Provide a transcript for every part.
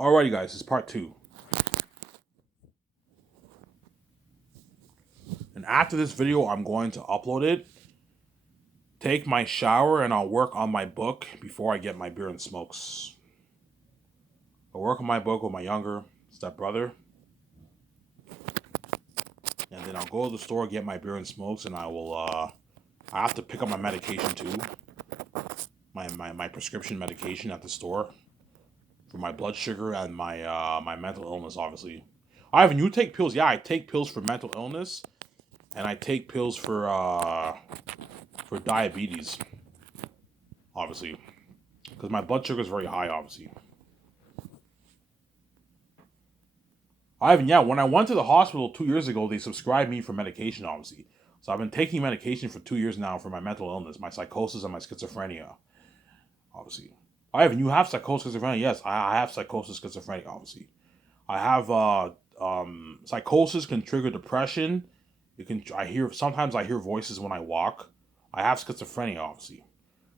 Alrighty, guys, this is part 2. And after this video, I'm going to upload it, take my shower, and I'll work on my book before I get my beer and smokes. I'll work on my book with my younger stepbrother. And then I'll go to the store, get my beer and smokes, and I have to pick up my medication too. My prescription medication at the store for my blood sugar and my mental illness, obviously. Ivan, you take pills? Yeah, I take pills for mental illness, and I take pills for diabetes, obviously, because my blood sugar is very high, obviously. Ivan, yeah, when I went to the hospital 2 years ago, they subscribed me for medication, obviously. So I've been taking medication for 2 years now for my mental illness, my psychosis, and my schizophrenia, obviously. Ivan, you have psychosis, schizophrenia? Yes, I have psychosis, schizophrenia, obviously. I have psychosis can trigger depression. Sometimes I hear voices when I walk. I have schizophrenia, obviously.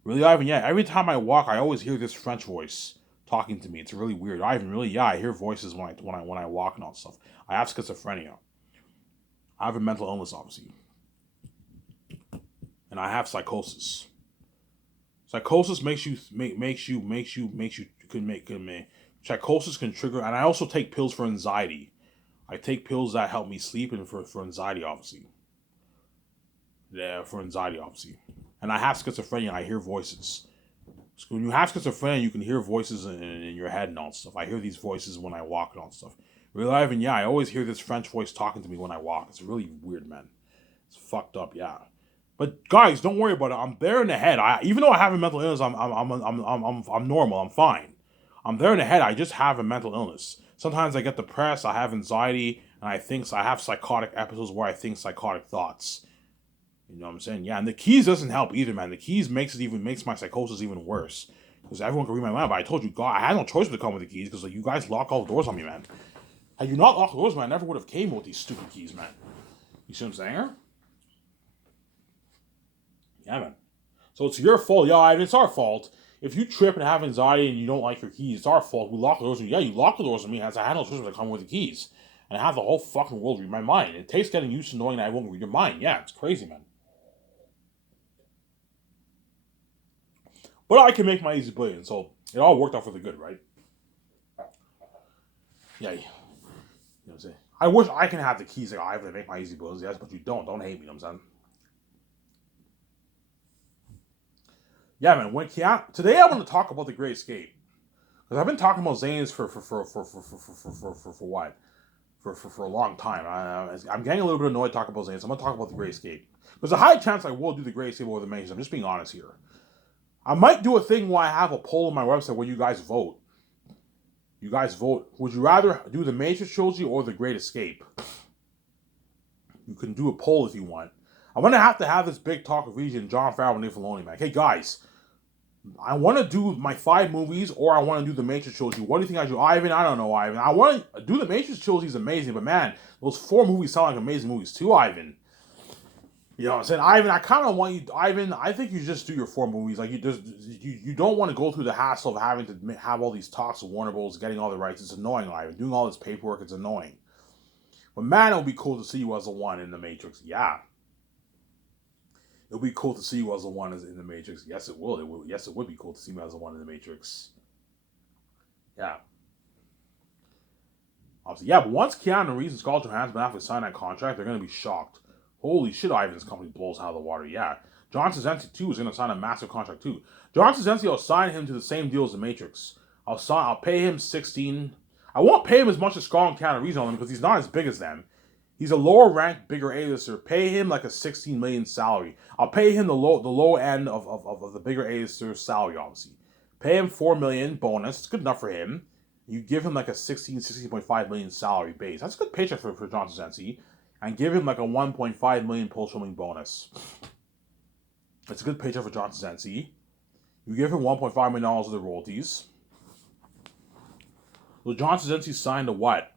Really, Ivan? Yeah, every time I walk, I always hear this French voice talking to me. It's really weird. Ivan, really? Yeah, I hear voices when I walk and all stuff. I have schizophrenia. I have a mental illness, obviously, and I have psychosis. Psychosis psychosis can trigger, and I also take pills for anxiety. I take pills that help me sleep and for anxiety, obviously. Yeah, for anxiety, obviously. And I have schizophrenia. I hear voices. So when you have schizophrenia, you can hear voices in your head and all stuff. I hear these voices when I walk and all stuff. Real life, and yeah, I always hear this French voice talking to me when I walk. It's really weird, man. It's fucked up, yeah. But guys, don't worry about it. I'm there in the head. Even though I have a mental illness, I'm normal. I'm fine. I'm there in the head. I just have a mental illness. Sometimes I get depressed. I have anxiety, and I have psychotic episodes where I think psychotic thoughts. You know what I'm saying? Yeah, and the keys doesn't help either, man. The keys makes my psychosis even worse because everyone can read my mind. But I told you, God, I had no choice but to come with the keys because you guys lock all the doors on me, man. Had you not locked the doors, man, I never would have came with these stupid keys, man. You see what I'm saying? Yeah, man. So it's your fault. Yeah, and it's our fault. If you trip and have anxiety and you don't like your keys, it's our fault. We lock the doors on you. Yeah, you lock the doors on me as I had no choice but to come with the keys. And I have the whole fucking world read my mind. It takes getting used to knowing that I won't read your mind. Yeah, it's crazy, man. But I can make my easy billion, so it all worked out for the good, right? Yeah, you know what I'm saying? I wish I can have the keys like I have to make my easy bills, yes, but you don't. Don't hate me, you know what I'm saying? Yeah, man. Today I want to talk about the Great Escape. Because I've been talking about Zanes for what? For a long time. I'm getting a little bit annoyed talking about Zanes. So I'm going to talk about the Great Escape. There's a high chance I will do the Great Escape over the Matrix. I'm just being honest here. I might do a thing where I have a poll on my website where you guys vote. You guys vote. Would you rather do the Matrix trilogy or the Great Escape? You can do a poll if you want. I'm going to have this big talk with Reggie and John Farrell and Nick Filoni, man. Hey, guys. I want to do my 5 movies or I want to do the Matrix trilogy. What do you think I do? Ivan, I don't know, Ivan. I want to do the Matrix trilogy is amazing, but man, those 4 movies sound like amazing movies too, Ivan. You know what I'm saying? Ivan, I kind of want you, Ivan, I think you just do your 4 movies. Like, you don't want to go through the hassle of having to have all these talks with Warner Bros. Getting all the rights. It's annoying, Ivan. Doing all this paperwork, it's annoying. But man, it would be cool to see you as the one in the Matrix. Yeah. It would be cool to see you as the one in the Matrix. Yes, it will. Yes, it would be cool to see me as the one in the Matrix. Yeah. Obviously, yeah, but once Keanu Reeves and Scarlett Johansson have to sign that contract, they're going to be shocked. Holy shit, Ivan's company blows out of the water. Yeah. John Krasinski, too, is going to sign a massive contract, too. John Krasinski, I'll sign him to the same deal as the Matrix. I'll pay him 16. I won't pay him as much as Scarlett and Keanu Reeves on him because he's not as big as them. He's a lower ranked, bigger A-lister. Pay him like a 16 million salary. I'll pay him the low end of the bigger A-lister salary, obviously. Pay him 4 million bonus. It's good enough for him. You give him like a 16.5 million salary base. That's a good paycheck for John Krasinski. And give him like a 1.5 million post-filming bonus. It's a good paycheck for John Krasinski. You give him $1.5 million of the royalties. So John Krasinski signed a what?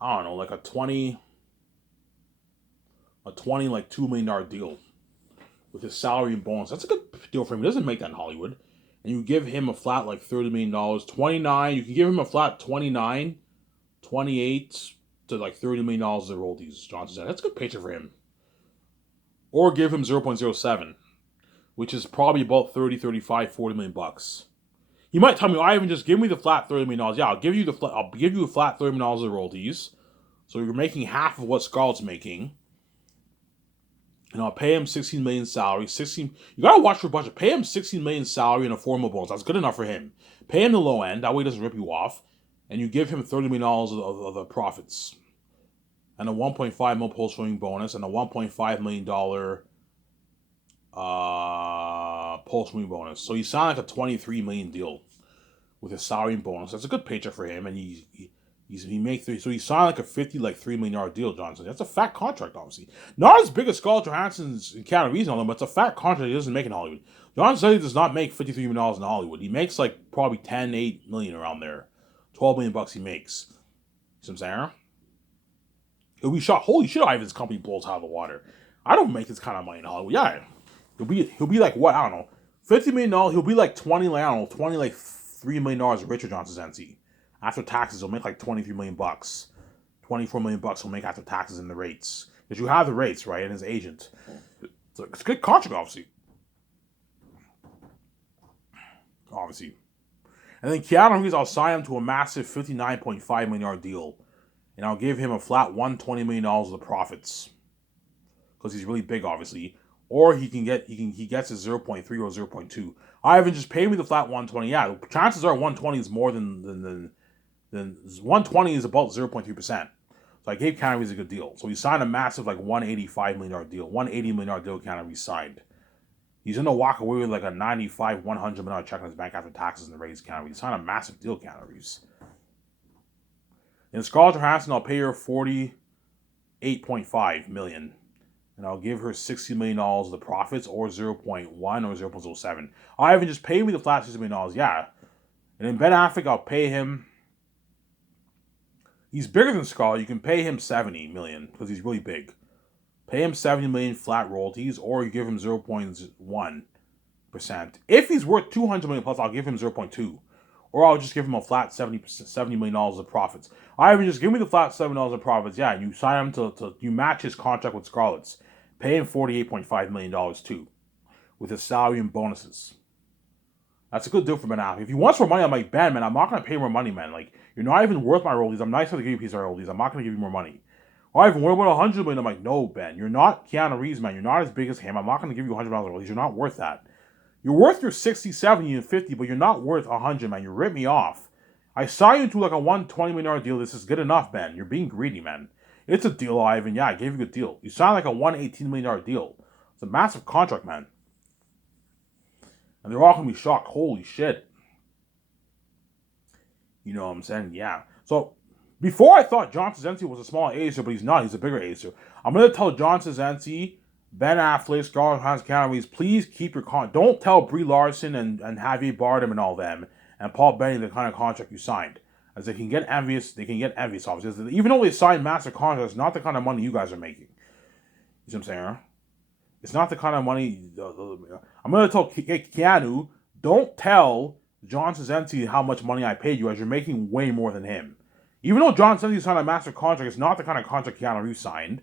I don't know, like a 20 $2 million deal with his salary and bonus. That's a good deal for him. He doesn't make that in Hollywood. and you give him a flat like $30 million, 29, you can give him a flat 29, 28 to like $30 million of royalties, Johnson said. That's a good paycheck for him. Or give him 0.07, which is probably about 30, 35, 40 million bucks. He might tell me, Ivan, just give me the flat $30 million. Yeah, I'll give you a flat $30 million of royalties. So you're making half of what Scarlett's making. And I'll pay him 16 million salary. You gotta watch your budget. Pay him 16 million salary and a formal bonus. That's good enough for him. Pay him the low end, that way he doesn't rip you off. And you give him $30 million of the profits. And a 1.5 mil post-swimming bonus and a $1.5 million post-swimming bonus. So you sound like a $23 million deal with his salary and bonus. That's a good paycheck for him, and he makes so he signed like a $3 million deal, Johnson. That's a fat contract, obviously. Not as big as Scarlett Johansson's and Keanu Reeves on them, but it's a fat contract he doesn't make in Hollywood. Johnson does not make $53 million in Hollywood. He makes like probably 10, 8 million around there. 12 million bucks he makes. You see what I'm saying? He'll be shocked. Holy shit, Ivan's company blows out of the water. I don't make this kind of money in Hollywood. Yeah. He'll be like what? I don't know. $50 million, he'll be like 20 like $3 million richer, Johnson Zanzi. After taxes, he'll make like 23 million bucks. 24 million bucks he'll make after taxes and the rates. Because you have the rates, right? And his agent. So it's a good contract, obviously. And then Keanu Reeves, I'll sign him to a massive $59.5 million deal. And I'll give him a flat $120 million of the profits. Because he's really big, obviously. Or he gets his 0.3 or 0.2. Ivan, just pay me the flat 120. Yeah, chances are 120 is more than 120 is about 0.3%. So I gave Keanu Reeves a good deal. So he signed a massive like $185 million deal. $180 million deal Keanu Reeves signed. He's going to walk away with like a $95, $100 million check in his bank after taxes and the raise. Keanu Reeves. He signed a massive deal, Keanu Reeves. In Scarlett Johansson, I'll pay her $48.5 million. And I'll give her $60 million of the profits, or 0.1 or 0.07. Ivan, just pay me the flat $60 million. Yeah. And then Ben Affleck, I'll pay him. He's bigger than Scarlett. You can pay him $70 million because he's really big. Pay him $70 million flat royalties, or you give him 0.1%. If he's worth $200 million plus, I'll give him 0.2. Or I'll just give him a flat $70 million of profits. Ivan, just give me the flat $7 of profits. Yeah, and you sign him to you match his contract with Scarlett's. Pay him $48.5 million too, with his salary and bonuses. That's a good deal for Ben Affleck. If he wants more money, I'm like, Ben, man, I'm not going to pay more money, man. Like, you're not even worth my royalties. I'm nice to give you a piece of royalties. I'm not going to give you more money. Ivan, what about $100 million? I'm like, no, Ben, you're not Keanu Reeves, man. You're not as big as him. I'm not going to give you $100 royalties. You're not worth that. You're worth your 60, 70, and 50, but you're not worth 100, man. You ripped me off. I signed you to like a $120 million deal. This is good enough, Ben. You're being greedy, man. It's a deal, Ivan. Yeah, I gave you a good deal. You signed like a $118 million deal. It's a massive contract, man. And they're all going to be shocked. Holy shit. You know what I'm saying? Yeah. So, before I thought John Krasinski was a small acer, but he's not. He's a bigger acer. I'm going to tell John Krasinski, Ben Affleck, Scarlett Johansson, Keanu Reeves, please keep your don't tell Brie Larson and Javier Bardem and all them and Paul Bettany the kind of contract you signed. As they can get envious, obviously. Even though they signed massive contracts, it's not the kind of money you guys are making. You see what I'm saying? Huh? It's not the kind of money. I'm going to tell Keanu, don't tell John Krasinski how much money I paid you, as you're making way more than him. Even though John Krasinski signed a massive contract, it's not the kind of contract Keanu Reeves signed.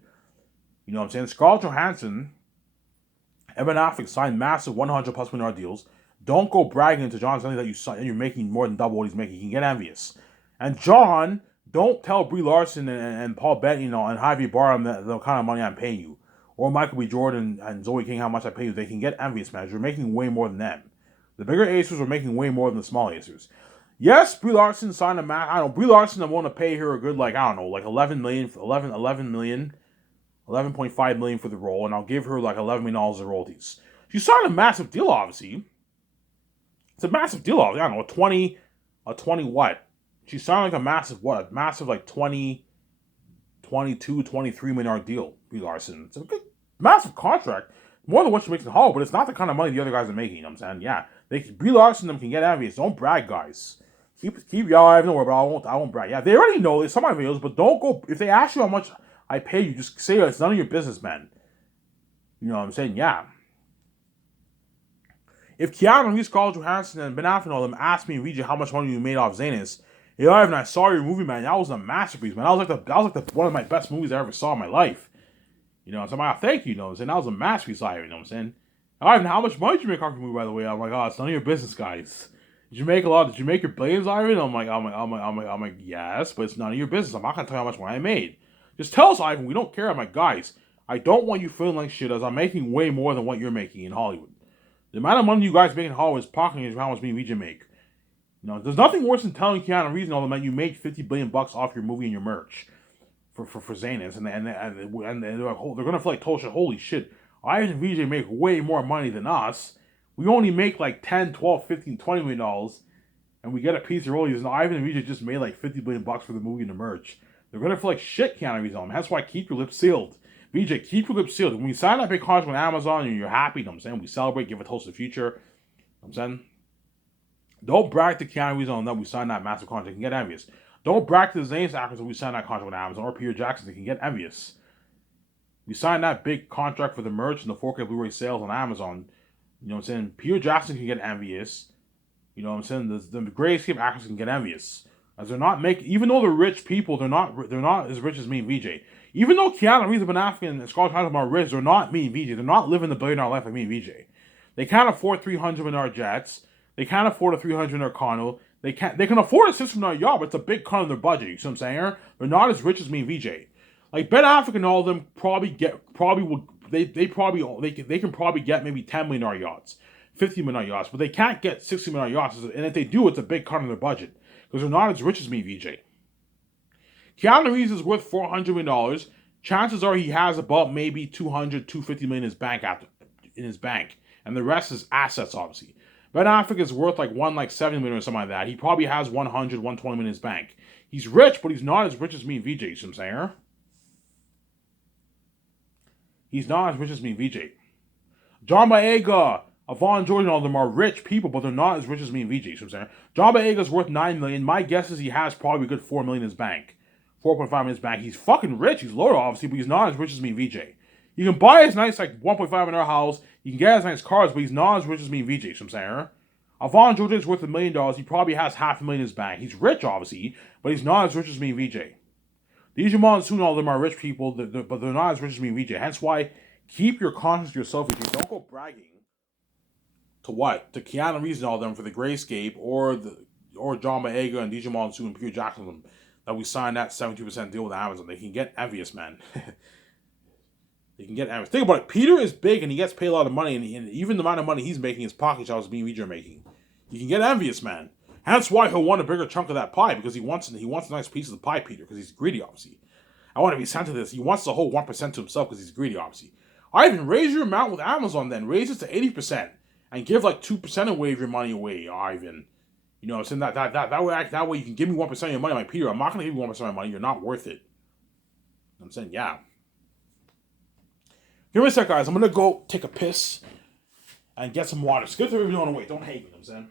You know what I'm saying? Scarlett Johansson, Ben Affleck signed massive $100+ million deals. Don't go bragging to John Krasinski that you're making more than double what he's making. He can get envious. And John, don't tell Brie Larson and Paul Bettany, and Javier Bardem the kind of money I'm paying you. Or Michael B. Jordan and Zoe King how much I pay you. They can get envious, man. You're making way more than them. The bigger acers are making way more than the small acers. Yes, Brie Larson signed a I don't know. Brie Larson, I want to pay her a good, like, I don't know, like $11 million, $11.5 million for the role, and I'll give her like $11 million of royalties. She signed a massive deal, obviously. It's a massive deal, obviously. I don't know, a 20 what? She signed like a massive what? A massive like 20, 22, $23 million deal, Brie Larson. It's a good, massive contract. More than what she makes in Hollywood, but it's not the kind of money the other guys are making, you know what I'm saying? Yeah. Brie Larson them can get envious. Don't brag, guys. Keep y'all, I don't worry, but I won't brag. Yeah, they already know. There's some of my videos, but don't go, if they ask you how much I pay you, just say it's none of your business, man. You know what I'm saying? Yeah. If Keanu Reeves, Scarlett Johansson, and Ben Affleck and all them asked me, VJ, how much money you made off Zanus, yo, Ivan, I saw your movie, man. That was a masterpiece, man. That was like the one of my best movies I ever saw in my life. You know, so I'm like, thank you, you know what I'm saying? That was a masterpiece, Ivan, you know what I'm saying? Ivan, how much money did you make off your movie, by the way? I'm like, oh, it's none of your business, guys. Did you make a lot? Did you make your billions, Ivan? I'm like, yes, but it's none of your business. I'm not gonna tell you how much money I made. Just tell us, Ivan. We don't care. I'm like, guys, I don't want you feeling like shit as I'm making way more than what you're making in Hollywood. The amount of money you guys make in Hollywood is pocketing is how much me and VJ make. You know, there's nothing worse than telling Keanu Reeves and all them that you made 50 billion bucks off your movie and your merch for Zanus, and they're gonna feel like told shit. Holy shit, Ivan and VJ make way more money than us. We only make like 10, 12, 15, 20 million dollars, and we get a piece of royalties. And Ivan and VJ just made like 50 billion bucks for the movie and the merch. They're gonna feel like shit, Keanu Reeves on them. That's why keep your lips sealed. VJ, keep your lips sealed. When you sign that big contract with Amazon and you're happy, you know what I'm saying? We celebrate, give a toast to the future. You know what I'm saying? Don't brag to Keanu Reeves on that we signed that massive contract. You can get envious. Don't brag to the Zane's actors that we signed that contract with Amazon or Peter Jackson. They can get envious. We signed that big contract for the merch and the 4K Blu-ray sales on Amazon. You know what I'm saying? Peter Jackson can get envious. You know what I'm saying? The Gray Escape actors can get envious. As they're not making, even though they're rich people, they're not as rich as me and VJ. Even though Keanu Reeves, Ben Affleck, and Scarlett Johansson are rich, they're not me and VJ. They're not living the billionaire life like me and VJ. They can't afford 300 in our jets. They can't afford a 300 in their condo. They can afford a $6 million yacht, but it's a big cut in their budget. You see what I'm saying? They're not as rich as me and VJ. Like Ben Affleck and all of them they can probably get maybe $10 million yachts, $50 million yachts, but they can't get $60 million yachts. And if they do, it's a big cut in their budget because they're not as rich as me, VJ. Keanu Reeves is worth $400 million. Chances are he has about maybe 200, 250 million in his bank, and the rest is assets, obviously. Ben Affleck is worth like 70 million or something like that. He probably has 100, 120 million in his bank. He's rich, but he's not as rich as me and VJ. You see what I'm saying? He's not as rich as me and VJ. John Boyega, Avon Jordan, all of them are rich people, but they're not as rich as me and VJ. You see what I'm saying? John Boyega's worth 9 million. My guess is he has probably a good 4 million in his bank. 4.5 million in his bank. He's fucking rich. He's loaded, obviously, but he's not as rich as me and VJ. You can buy his nice, like, 1.5 in our house. You can get his nice cars, but he's not as rich as me and VJ. You see what I'm saying? Avon Jordan is worth $1 million. He probably has $500,000 in his bank. He's rich, obviously, but he's not as rich as me and VJ. These Monsoon, all of them are rich people, but they're not as rich as me and VJ. Hence why, keep your conscience to yourself, VJ. Don't go bragging to what? To Keanu Reeves and all of them for the Grayscape or John Boyega and DJ Monsoon and Peter Jackson that we signed that 72% deal with Amazon. They can get envious, man. They can get envious. Think about it. Peter is big and he gets paid a lot of money, and even the amount of money he's making is pocket shots me and VJ are making. You can get envious, man. And that's why he'll want a bigger chunk of that pie, because he wants a nice piece of the pie, Peter, because he's greedy, obviously. I want to be sent to this. He wants the whole 1% to himself because he's greedy, obviously. Ivan, raise your amount with Amazon then. Raise it to 80% and give like 2% away of your money away, Ivan. You know what I'm saying? That way you can give me 1% of your money. I'm like, Peter, I'm not going to give you 1% of my money. You're not worth it. I'm saying, yeah. Give me a sec, guys. I'm going to go take a piss and get some water. It's good to everybody on the way. Don't hate me, you know what I'm saying?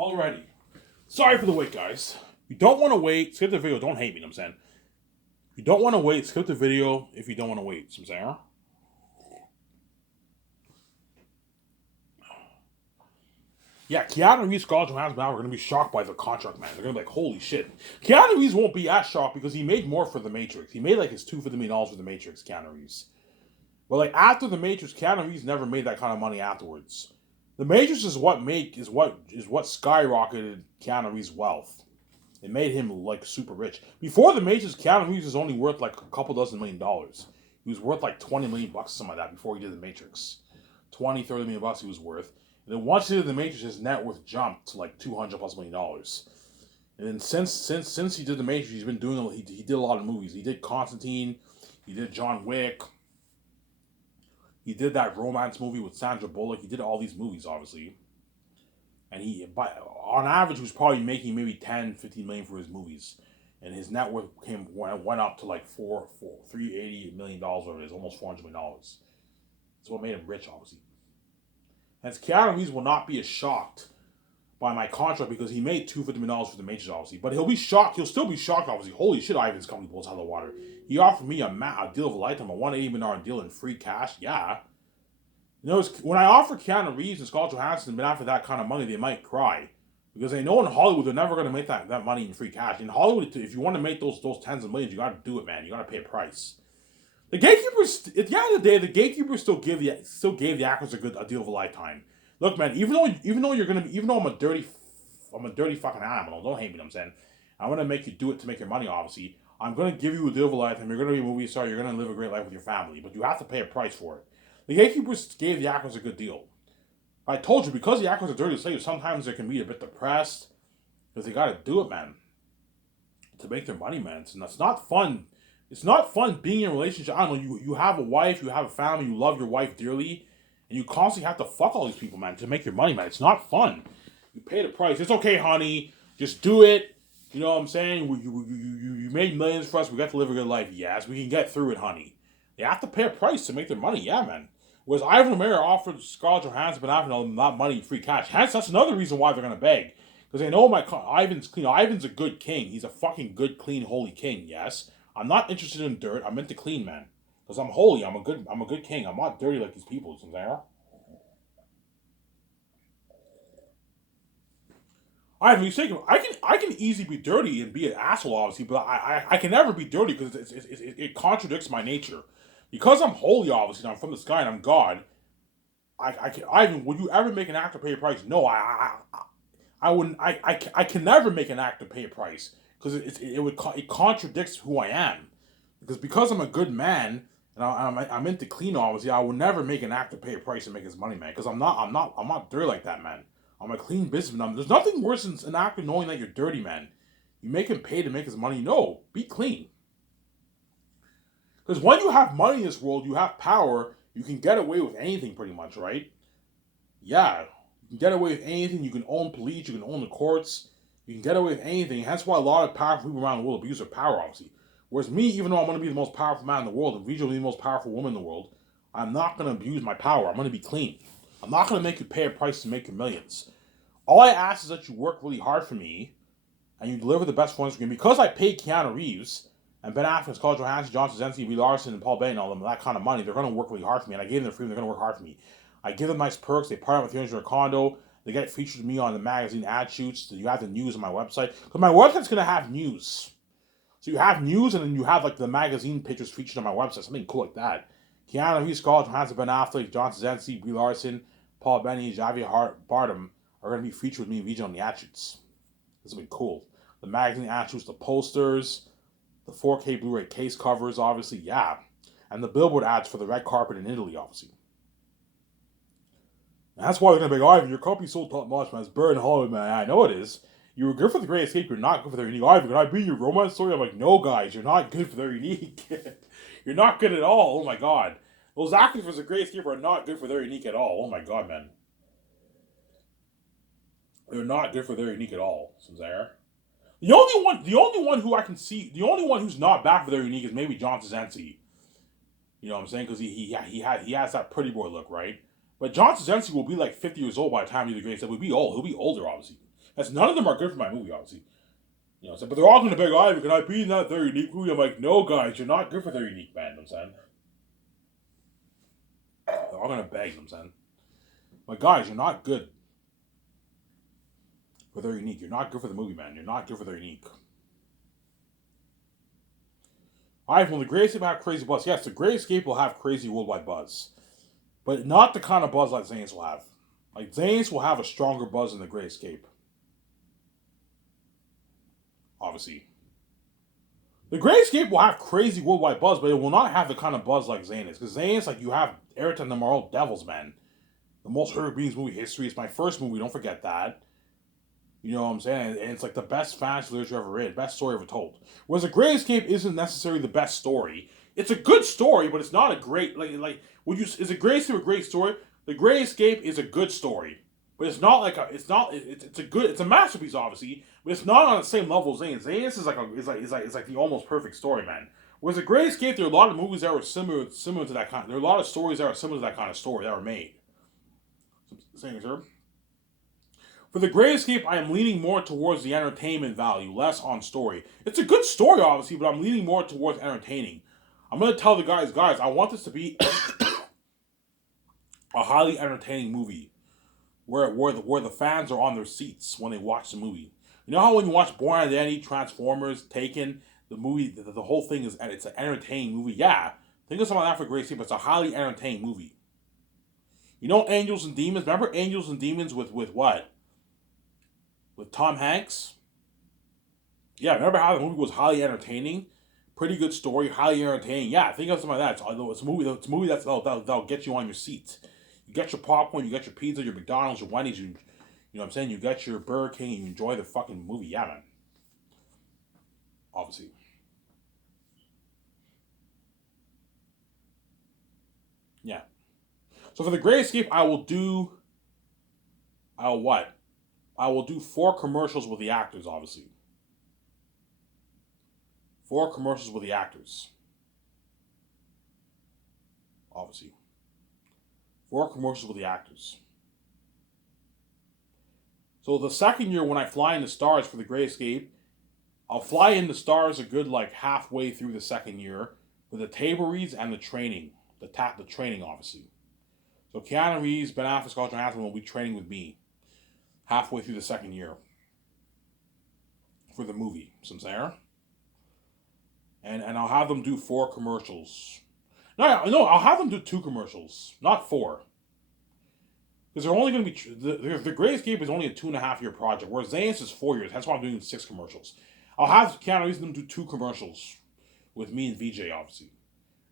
Alrighty. Sorry for the wait, guys. If you don't want to wait, skip the video. Don't hate me, you know what I'm saying. If you don't want to wait, skip the video if you don't want to wait, you know what I'm saying. Yeah, Keanu Reeves, Scarlett Johansson now are going to be shocked by the contract, man. They're going to be like, holy shit. Keanu Reeves won't be as shocked because he made more for The Matrix. He made like his $250 million for The Matrix, Keanu Reeves. But like after The Matrix, Keanu Reeves never made that kind of money afterwards. The Matrix is what skyrocketed Keanu Reeves' wealth. It made him like super rich. Before The Matrix, Keanu Reeves was only worth like a couple dozen $1 million. He was worth like $20 million bucks, something like that, before he did The Matrix. 20, 30 million bucks he was worth. And then once he did The Matrix, his net worth jumped to like $200+ million. And then since he did The Matrix, he's been doing he did a lot of movies. He did Constantine, he did John Wick, he did that romance movie with Sandra Bullock. He did all these movies, obviously. And on average, he was probably making maybe 10, 15 million for his movies. And his net worth went up to like $380 million, or it is, almost $400 million. That's what made him rich, obviously. Hence, Keanu Reeves will not be as shocked by my contract because he made $250 million for The Matrix, obviously. But he'll be shocked. He'll still be shocked, obviously. Holy shit, Ivan's company blows out of the water. He offered me a deal of a lifetime, a $180 million deal in free cash. Yeah. You know, when I offer Keanu Reeves and Scarlett Johansson Ben Affleck that kind of money, they might cry. Because they know in Hollywood they're never going to make that money in free cash. In Hollywood, if you want to make those tens of millions, you got to do it, man. You got to pay a price. The gatekeepers, at the end of the day, the gatekeepers still gave the actors a deal of a lifetime. Look, man, even though I'm a dirty fucking animal, don't hate me, you know what I'm saying. I'm gonna make you do it to make your money, obviously. I'm gonna give you a deal of a lifetime. You're gonna be a movie star. You're gonna live a great life with your family, but you have to pay a price for it. The gatekeepers gave the actors a good deal. I told you, because the actors are dirty slaves, sometimes they can be a bit depressed because they gotta do it, man, to make their money, man. And that's not fun. It's not fun being in a relationship. I don't know. You have a wife, you have a family, you love your wife dearly, and you constantly have to fuck all these people, man, to make your money, man. It's not fun. You pay the price. It's okay, honey. Just do it. You know what I'm saying? You made millions for us. We got to live a good life. Yes, we can get through it, honey. They have to pay a price to make their money. Yeah, man. Whereas Ivan O'Meara offered Scarlett Johansson Ben Affleck that money in free cash. Hence, that's another reason why they're going to beg. Because they know Ivan's clean. Ivan's a good king. He's a fucking good, clean, holy king, yes. I'm not interested in dirt. I'm into clean, man. Because I'm holy. I'm a good king. I'm not dirty like these people. You know what I'm saying? I can easily be dirty and be an asshole, obviously, but I can never be dirty because it contradicts my nature. Because I'm holy, obviously, and I'm from the sky and I'm God. Would you ever make an actor pay a price? No, I wouldn't. I can never make an actor pay a price because it contradicts who I am. Because I'm a good man and I'm into clean, obviously, I would never make an actor pay a price to make his money, man. Because I'm not dirty like that, man. I'm a clean businessman. There's nothing worse than an actor knowing that you're dirty, man. You make him pay to make his money. No, be clean. Because when you have money in this world, you have power. You can get away with anything, pretty much, right? Yeah, you can get away with anything. You can own police. You can own the courts. You can get away with anything. That's why a lot of powerful people around the world abuse their power, obviously. Whereas me, even though I'm going to be the most powerful man in the world, and visually the most powerful woman in the world, I'm not going to abuse my power. I'm going to be clean. I'm not going to make you pay a price to make your millions. All I ask is that you work really hard for me, and you deliver the best performance for me. Because I paid Keanu Reeves, and Ben Affleck, Scarlett Johansson, John Krasinski, Brie Larson, and Paul Bettany, and all them, that kind of money, they're going to work really hard for me, and I gave them the freedom, they're going to work hard for me. I give them nice perks, they part out with $300 condo, they get featured with me on the magazine ad shoots, you have the news on my website, because my website's going to have news. So you have news, and then you have like the magazine pictures featured on my website, something cool like that. Keanu Reeves, Scarlett Johansson, Ben Affleck, John Krasinski, Brie Larson, Paul Bettany, Javier Bardem are going to be featured with me and VJ on the ad shoots. This has been cool. The magazine ad shoots, the posters, the 4K Blu-ray case covers, obviously, yeah. And the billboard ads for the red carpet in Italy, obviously. And that's why they're going to be like, Ivan, your company's so top notch, man. It's better than Hollywood, man. I know it is. You were good for The Great Escape, you're not good for The Unique. Ivan, can I be in your romance story? I'm like, no, guys, you're not good for The Unique. You're not good at all. Oh, my God. Those actors for The Great Escape are not good for Their Unique at all. Oh, my God, man. They're not good for Their Unique at all, Sinzare. The only one who I can see, the only one who's not bad for Their Unique is maybe John Krasinski. You know what I'm saying? Because he has that pretty boy look, right? But John Krasinski will be like 50 years old by the time he's The Great Escape. He'll be old. He'll be older, obviously. That's none of them are good for my movie, obviously. So, but they're all going to beg, Ivan, can I be in that Very Unique movie? I'm like, no, guys, you're not good for Very Unique, man. You know what I'm saying? They're all going to beg, you know what I'm saying? Like, guys, you're not good for Very Unique. You're not good for the movie, man. You're not good for Very Unique. Alright, well, the Great Escape will have crazy buzz. Yes, the Great Escape will have crazy worldwide buzz. But not the kind of buzz like Zane's will have. Like, Zane's will have a stronger buzz than the Great Escape. Obviously. The Great Escape will have crazy worldwide buzz, but it will not have the kind of buzz like Zane is. Because Zane is like, you have Eric and them are all devils, man. The most heard beings movie history. It's my first movie, don't forget that. You know what I'm saying? And it's like the best fantasy literature ever written, best story ever told. Whereas The Great Escape isn't necessarily the best story. It's a good story, but it's not a great is a Great Escape a great story? The Great Escape is a good story, but it's not like it's a masterpiece, obviously, but it's not on the same level as Zane. Zane's is like the almost perfect story, man. Whereas The Great Escape, there are a lot of movies that were similar to that kind. There are a lot of stories that are similar to that kind of story that were made. Saying, sir. For The Great Escape, I am leaning more towards the entertainment value, less on story. It's a good story, obviously, but I'm leaning more towards entertaining. I'm going to tell the guys, I want this to be a highly entertaining movie where the fans are on their seats when they watch the movie. You know how when you watch Bourne Identity, Transformers, Taken, the movie, the whole thing it's an entertaining movie? Yeah. Think of something like that for Great Escape. It's a highly entertaining movie. You know Angels and Demons? Remember Angels and Demons with what? With Tom Hanks? Yeah, remember how the movie was highly entertaining? Pretty good story, highly entertaining. Yeah, think of something like that. It's a movie that'll get you on your seat. You get your popcorn, you get your pizza, your McDonald's, your Wendy's, you know what I'm saying? You get your Burger King, and you enjoy the fucking movie. Yeah, man. Obviously. Yeah. So for The Great Escape, I'll what? I will do 4 commercials with the actors, obviously. 4 commercials with the actors. Obviously. 4 commercials with the actors. So the second year when I fly in the stars for The Great Escape, I'll fly in the stars a good like halfway through the second year with the table reads and the training. The training, obviously. So Keanu Reeves, Ben Affleck, Scarlett Johansson will be training with me halfway through the second year for the movie. Some there. And I'll have them do 4 commercials. No, I'll have them do 2 commercials, not 4. Because they're only going to be the Great Escape is only a 2.5-year project, whereas Zane's is 4 years. That's why I'm doing 6 commercials. I'll have Keanu Reeves them do 2 commercials with me and VJ, obviously,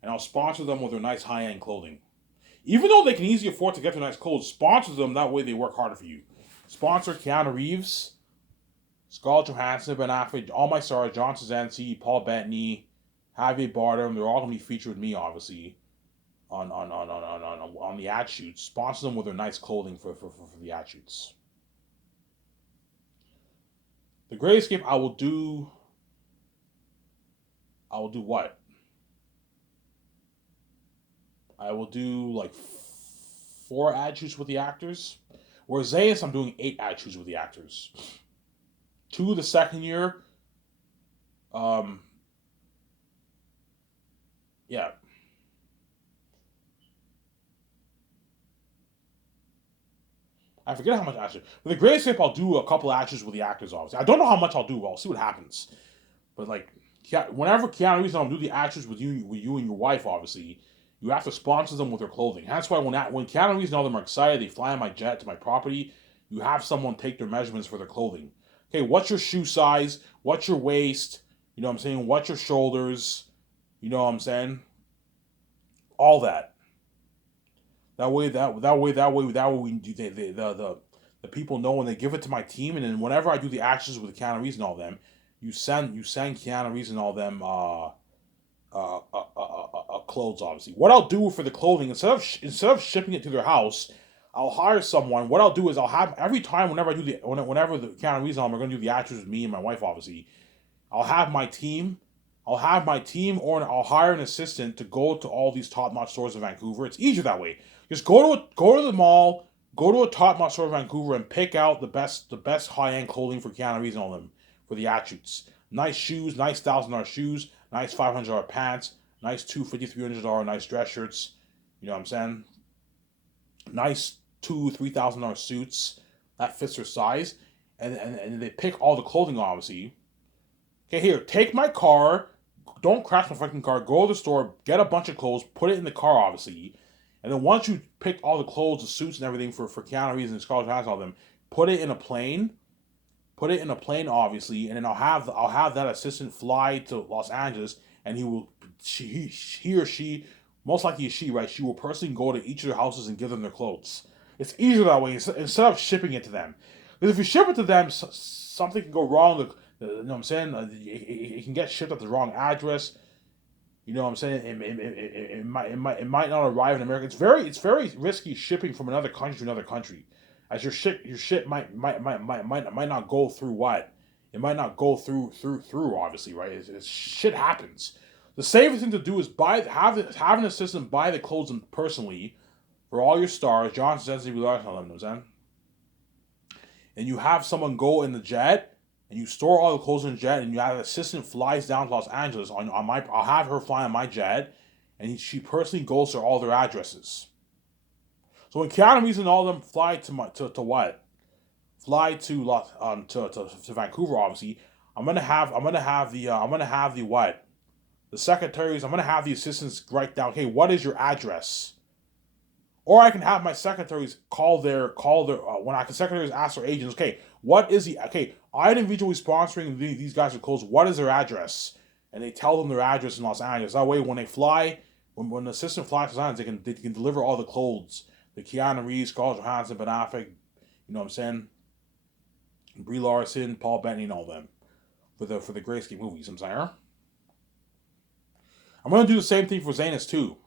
and I'll sponsor them with their nice high-end clothing. Even though they can easily afford to get their nice clothes, sponsor them. That way, they work harder for you. Sponsor Keanu Reeves, Scarlett Johansson, Ben Affleck, all my stars, John Krasinski, Paul Bettany, Javier Bardem. They're all going to be featured with me, obviously, on the ad shoots. Sponsor them with their nice clothing for the ad shoots. The Great Escape, I will do what? I will do like 4 ad shoots with the actors. Whereas Zayas, I'm doing 8 ad shoots with the actors. 2 the second year. Yeah. I forget how much action. With the Great Escape, I'll do a couple actions with the actors, obviously. I don't know how much I'll do. I'll see what happens. But like, whenever Keanu Reeves and I'll do the actions with you and your wife, obviously, you have to sponsor them with their clothing. That's why when Keanu Reeves and all them are excited, they fly on my jet to my property. You have someone take their measurements for their clothing. Okay, what's your shoe size? What's your waist? You know what I'm saying? What's your shoulders? You know what I'm saying? All that. That way we do the people know, and they give it to my team, and then whenever I do the actions with the Keanu Reeves and all them, you send Keanu Reeves and all them clothes, obviously. What I'll do for the clothing, instead of shipping it to their house, I'll hire someone. What I'll do is I'll have every time whenever the Keanu Reeves and all them are going to do the actions with me and my wife, obviously, I'll have my team, or I'll hire an assistant to go to all these top-notch stores in Vancouver. It's easier that way. Just go to the mall, Go to a top-notch store in Vancouver and pick out the best high-end clothing for Keanu Reeves and all them for the attributes. Nice shoes, nice $1,000 shoes, nice $500 pants, nice $250, $300 nice dress shirts. You know what I'm saying? Nice $2,000, $3,000 suits that fits their size, and they pick all the clothing obviously. Okay, here, take my car. Don't crash my fucking car. Go to the store, get a bunch of clothes, put it in the car obviously, and then once you pick all the clothes, the suits, and everything for Keanu Reeves and Scarlett Johansson, all them, put it in a plane. Put it in a plane, obviously, and then I'll have that assistant fly to Los Angeles, and he or she, most likely is she, right? She will personally go to each of their houses and give them their clothes. It's easier that way instead of shipping it to them. Because if you ship it to them, something can go wrong. You know what I'm saying? It can get shipped at the wrong address. You know what I'm saying? It might not arrive in America. It's very risky shipping from another country to another country, as your ship might not go through what it might not go through obviously, right? Shit happens. The safest thing to do is have an assistant buy the clothes personally for all your stars, John Sensi, we learned on them, know, and you have someone go in the jet and you store all the clothes in the jet, and you have an assistant flies down to Los Angeles on my. I'll have her fly on my jet, and she personally goes to all their addresses. So when Keanu Reeves and all of them fly to what? Fly to to Vancouver, obviously. I'm gonna have the what? The secretaries. I'm gonna have the assistants write down. Hey, what is your address? Or I can have my secretaries call their when I can secretaries ask their agents, okay, what is the okay? I individually sponsoring these guys with clothes. What is their address? And they tell them their address in Los Angeles. That way, when they fly, when the assistant flies to Los Angeles, they can deliver all the clothes. The Keanu Reeves, Scarlett Johansson, Ben Affleck, you know what I'm saying? Brie Larson, Paul Bettany, and all them for the Grayscape movies. I'm saying. I'm gonna do the same thing for Zanus too.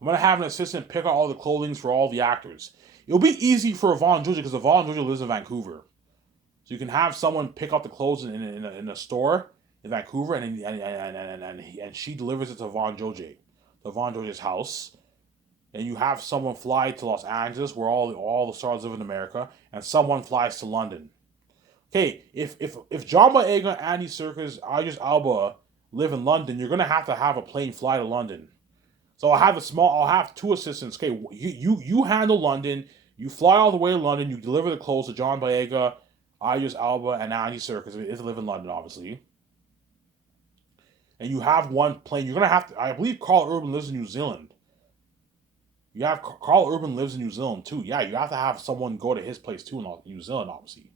I'm gonna have an assistant pick out all the clothing for all the actors. It'll be easy for Yvonne Georgia because Yvonne Georgia lives in Vancouver, so you can have someone pick out the clothes in a store in Vancouver, and she delivers it to Yvonne Georgia's house, and you have someone fly to Los Angeles where all the stars live in America, and someone flies to London. Okay, if John Boyega, Andy Serkis, Idris Elba live in London, you're gonna have a plane fly to London. So I'll have two assistants. Okay, you handle London. You fly all the way to London. You deliver the clothes to John Boyega, Idris Elba, and Andy Serkis if they live in London, obviously. And you have one plane. You're gonna have to. I believe Carl Urban lives in New Zealand. You have Carl Urban lives in New Zealand too. Yeah, you have to have someone go to his place too in New Zealand, obviously.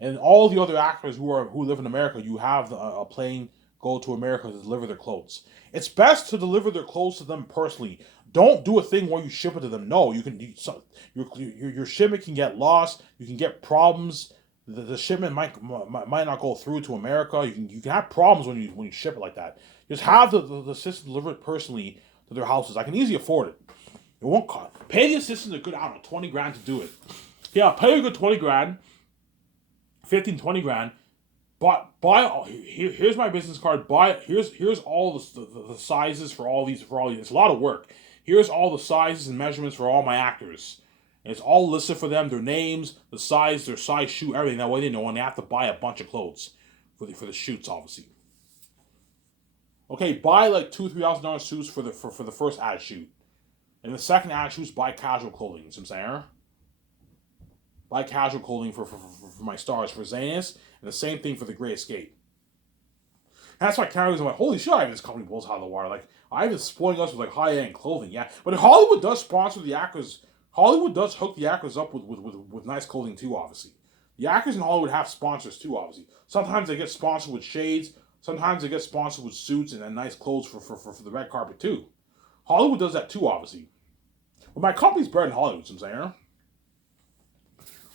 And all the other actors who live in America, you have a plane go to America to deliver their clothes. It's best to deliver their clothes to them personally. Don't do a thing where you ship it to them. No, your shipment can get lost. You can get problems. The shipment might not go through to America. You can have problems when you ship it like that. Just have the assistant deliver it personally to their houses. I can easily afford it. It won't cost. Pay the assistant a good, I don't know, 20 grand to do it. Yeah, pay a good 20 grand, 15, 20 grand. But here's my business card. Here's all the sizes for all these. It's a lot of work. Here's all the sizes and measurements for all my actors. And it's all listed for them, their names, the size, their size shoe, everything. That way they know when they have to buy a bunch of clothes for the shoots, obviously. Okay, buy like $2,000-$3,000 suits for the first ad shoot, and the second ad shoot buy casual clothing. You know what I'm saying? Buy casual clothing for my stars for Zanus, and the same thing for the Great Escape. And that's why Carrie's like, holy shit, Ivan, this company blows out of the water. Like, Ivan's spoiling us with like high-end clothing, yeah. But Hollywood does sponsor the actors. Hollywood does hook the actors up with nice clothing too, obviously. The actors in Hollywood have sponsors too, obviously. Sometimes they get sponsored with shades. Sometimes they get sponsored with suits and nice clothes for the red carpet too. Hollywood does that too, obviously. But my company's better than Hollywood, so I'm saying.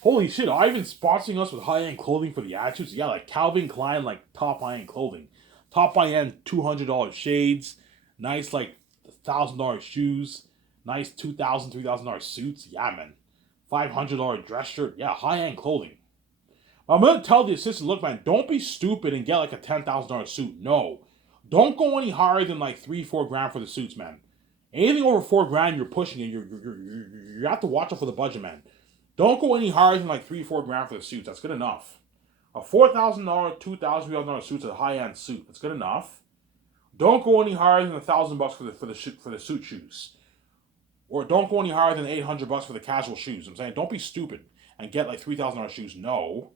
Holy shit, Ivan's sponsoring us with high-end clothing for the attitudes. Yeah, like Calvin Klein, like top high-end clothing. Top high-end $200 shades. Nice, like, $1,000 shoes. Nice $2,000, $3,000 suits. Yeah, man. $500 dress shirt. Yeah, high-end clothing. I'm going to tell the assistant, look, man, don't be stupid and get like a $10,000 suit. No. Don't go any higher than like 3-4 grand for the suits, man. Anything over $4,000, you're pushing it. You have to watch out for the budget, man. Don't go any higher than like $3-4 grand for the suits. That's good enough. A $4,000, $2,000 suit's a high end suit. That's good enough. Don't go any higher than $1,000 for the suit shoes, or don't go any higher than $800 for the casual shoes. I'm saying don't be stupid and get like $3,000 shoes. No,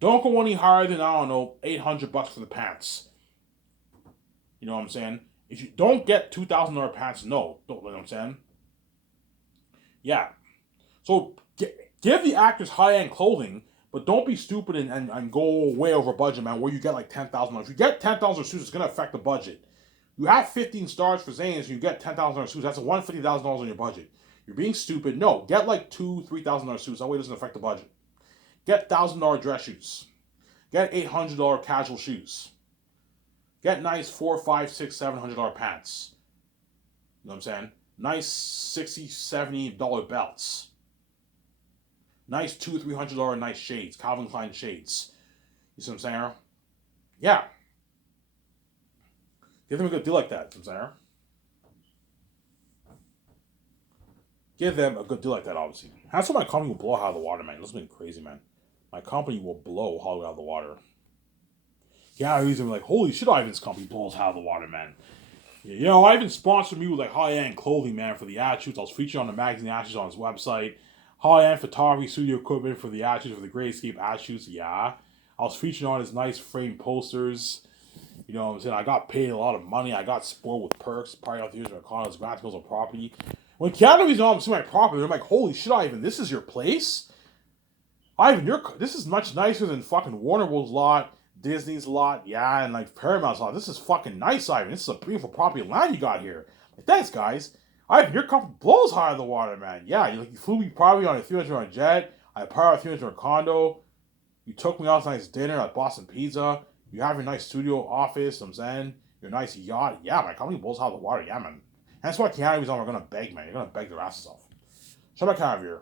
don't go any higher than, I don't know, $800 for the pants. You know what I'm saying? If you don't get $2,000 pants, no, don't. You know what I'm saying? Yeah. So give the actors high end clothing, but don't be stupid and go way over budget, man. Where you get like $10,000. If you get $10,000 suits, it's gonna affect the budget. You have 15 stars for Zanes, and you get $10,000 suits. That's $150,000 on your budget. You're being stupid. No, get like $2,000-3,000 suits. That way it doesn't affect the budget. Get $1,000 dress shoes. Get $800 casual shoes. Get nice $400, $500, $600, $700 pants. You know what I'm saying? Nice $60, $70 belts. Nice $200-300 nice shades, Calvin Klein shades. You see what I'm saying? Yeah. Give them a good deal like that. You know what I'm saying? Give them a good deal like that, obviously. That's what my company will blow out of the water, man. This has been crazy, man. My company will blow Hollywood out of the water. Yeah, he's like, holy shit, Ivan's company blows out of the water, man. You know, Ivan sponsored me with like high-end clothing, man, for the ad shoots. I was featured on the magazine ad shoots on his website. High-end photography studio equipment for the ad shoots, for the Greyscape ad shoots, yeah. I was featured on his nice framed posters. You know what I'm saying? I got paid a lot of money. I got spoiled with perks, party out the user condos, grants goes on property. When Keanu Reeves on my property, I'm like, holy shit, Ivan, this is your place? Ivan, this is much nicer than fucking Warner Bros. Lot, Disney's lot, yeah, and like Paramount's lot. This is fucking nice, Ivan. This is a beautiful property of land you got here. Like, thanks, guys. Ivan, your company blows high in the water, man. Yeah, you flew me probably on a $300 jet. I powered a $300 condo. You took me out to a nice dinner at Boston Pizza. You have your nice studio office, I'm saying. Your nice yacht. Yeah, my company blows high in the water. Yeah, man. And that's why Keanu Reeves on are going to beg, man. You're going to beg their asses off. Shut up, out of here.